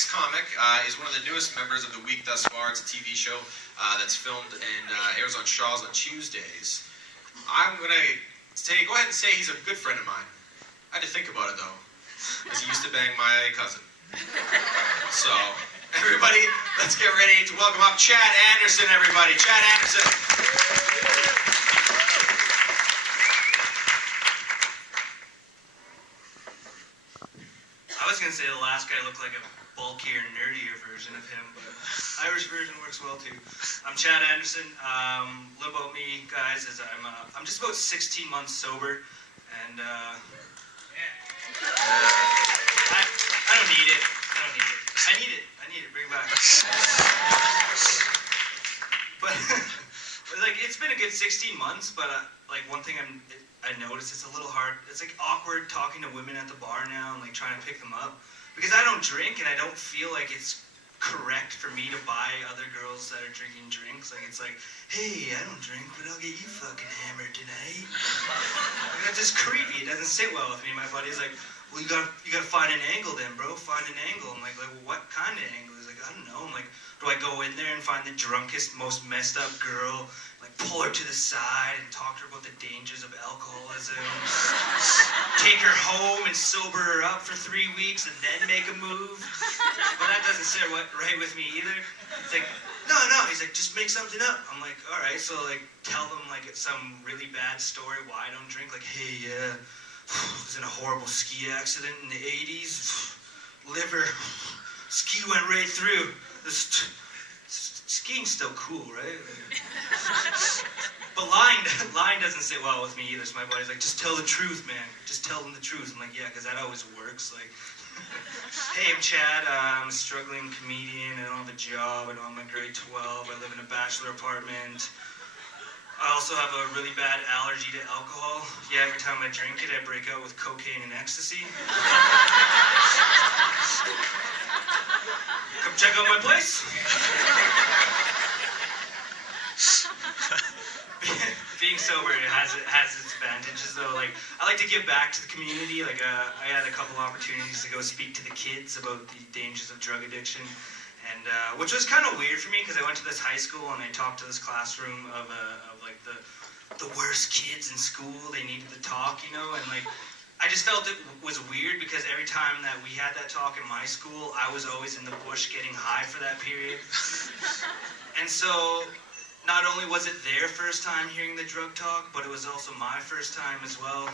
next comic is one of the newest members of the week thus far. It's a TV show that's filmed and airs on Shaw's on Tuesdays. I'm going to go ahead and say he's a good friend of mine. I had to think about it, though, because he used to bang my cousin. So, everybody, let's get ready to welcome up Chad Anderson, everybody. Chad Anderson. I was going to say the last guy looked like a bulkier, nerdier version of him, but Irish version works well too. I'm Chad Anderson. A little about me, guys, is I'm just about 16 months sober, and I don't need it. I need it. Bring it back. But like, it's been a good 16 months, but like one thing I noticed, it's a little hard. It's like awkward talking to women at the bar now and like trying to pick them up, because I don't drink and I don't feel like it's correct for me to buy other girls that are drinking drinks. Like, it's like, hey, I don't drink, but I'll get you fucking hammered tonight. Like, that's just creepy. It doesn't sit well with me. My buddy's like, well, you gotta find an angle then, bro. Find an angle. I'm like, well, what kind of angle? He's like, I don't know. I'm like, do I go in there and find the drunkest, most messed up girl, like pull her to the side and talk to her about the dangers of alcoholism, take her home and sober her up for 3 weeks and then make a move? But that doesn't sit right with me either. It's like, no. He's like, just make something up. I'm like, all right. So like, tell them like it's some really bad story why I don't drink. Like, hey, yeah, I was in a horrible ski accident in the 80s. Liver, ski went right through. Skiing's still cool, right? But lying doesn't sit well with me either. So my buddy's like, just tell the truth, man. Just tell them the truth. I'm like, yeah, because that always works. Like, hey, I'm Chad. I'm a struggling comedian. I don't have a job. I don't have my grade 12. I live in a bachelor apartment. I also have a really bad allergy to alcohol. Yeah, every time I drink it, I break out with cocaine and ecstasy. Come check out my place. Being sober has its advantages, though. Like, I like to give back to the community. Like, I had a couple opportunities to go speak to the kids about the dangers of drug addiction, and which was kind of weird for me, because I went to this high school and I talked to this classroom of like the worst kids in school. They needed to talk, you know, and like, I just felt it was weird, because every time that we had that talk in my school, I was always in the bush getting high for that period. And so, not only was it their first time hearing the drug talk, but it was also my first time as well.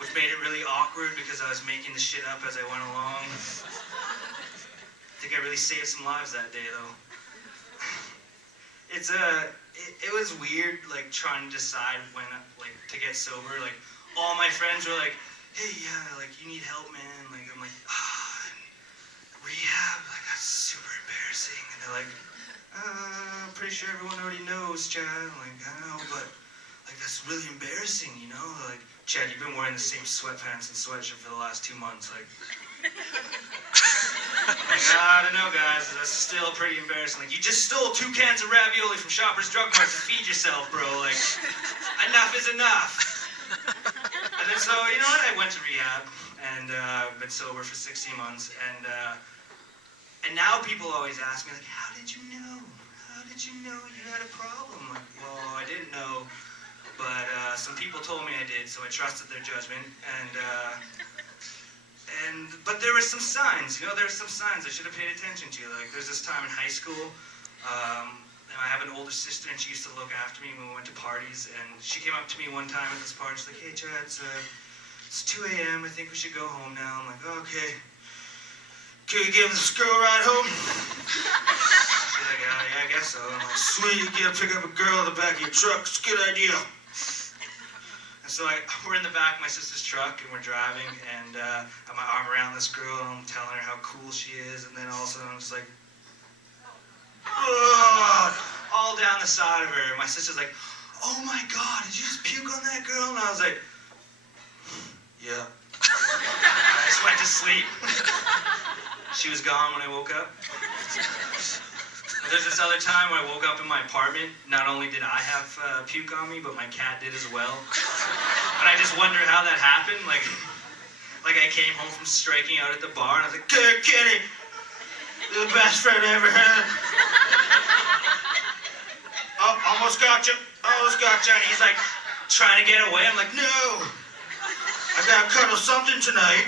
Which made it really awkward, because I was making the shit up as I went along. I think I really saved some lives that day, though. It was weird, like, trying to decide when, like, to get sober. Like, all my friends were like, hey, yeah, like, you need help, man. Like, I'm like, rehab? Like, that's super embarrassing. And they're like, I'm pretty sure everyone already knows, Chad. I'm like, I know, but, like, that's really embarrassing, you know? Like, Chad, you've been wearing the same sweatpants and sweatshirt for the last 2 months. Like, I don't know, guys. That's still pretty embarrassing. Like, you just stole 2 cans of ravioli from Shoppers Drug Mart to feed yourself, bro. Like, enough is enough. And then so, you know what? I went to rehab, and I've been sober for 16 months, and now people always ask me, like, how did you know? How did you know you had a problem? Like, well, I didn't know, but some people told me I did, so I trusted their judgment, but there were some signs, you know, there were some signs I should have paid attention to. Like, there's this time in high school, and I have an older sister, and she used to look after me when we went to parties, and she came up to me one time at this party. She's like, hey, Chad, it's 2 a.m., I think we should go home now. I'm like, oh, okay. Can you give this girl a ride home? She's like, yeah, I guess so. I'm like, sweet, you get to pick up a girl in the back of your truck. It's a good idea. And so we're in the back of my sister's truck, and we're driving, and I have my arm around this girl, and I'm telling her how cool she is, and then all of a sudden I'm just like, all down the side of her. My sister's like, oh my God, did you just puke on that girl? And I was like, yeah. I just went to sleep. She was gone when I woke up. There's this other time when I woke up in my apartment. Not only did I have puke on me, but my cat did as well. And I just wonder how that happened. Like, Like I came home from striking out at the bar, and I was like, Kenny, you're the best friend I ever had. Oh, almost got you. And he's like trying to get away. I'm like, no, I gotta cuddle something tonight.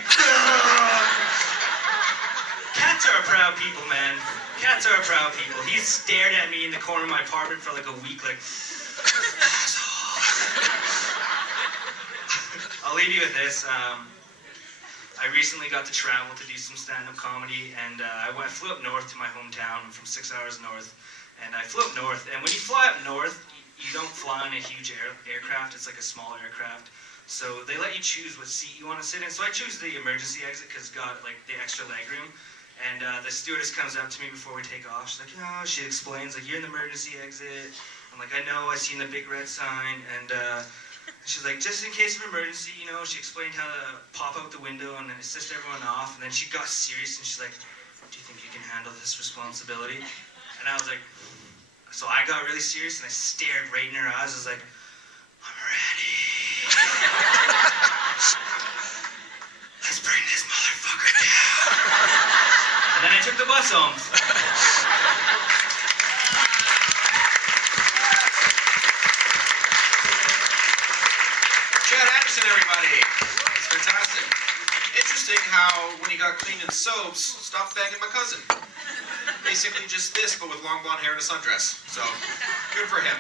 Cats are proud people, man. Cats are proud people. He stared at me in the corner of my apartment for like a week, like, I'll leave you with this. I recently got to travel to do some stand-up comedy, and I flew up north to my hometown. I'm from 6 hours north, and I flew up north. And when you fly up north, you don't fly in a huge aircraft. It's like a small aircraft. So they let you choose what seat you want to sit in. So I choose the emergency exit because it's got like the extra leg room. And the stewardess comes up to me before we take off. She's like, oh, she explains, like, you're in the emergency exit. I'm like, I know, I seen the big red sign. And she's like, just in case of emergency, you know, she explained how to pop out the window and assist everyone off. And then she got serious and she's like, do you think you can handle this responsibility? And I was like, so I got really serious and I stared right in her eyes. I was like, I'm ready. Let's bring this motherfucker down. And then I took the bus home. Chad Anderson, everybody. It's fantastic. Interesting how when he got cleaned in soaps, stopped banging my cousin. Basically just this, but with long blonde hair and a sundress. So, good for him.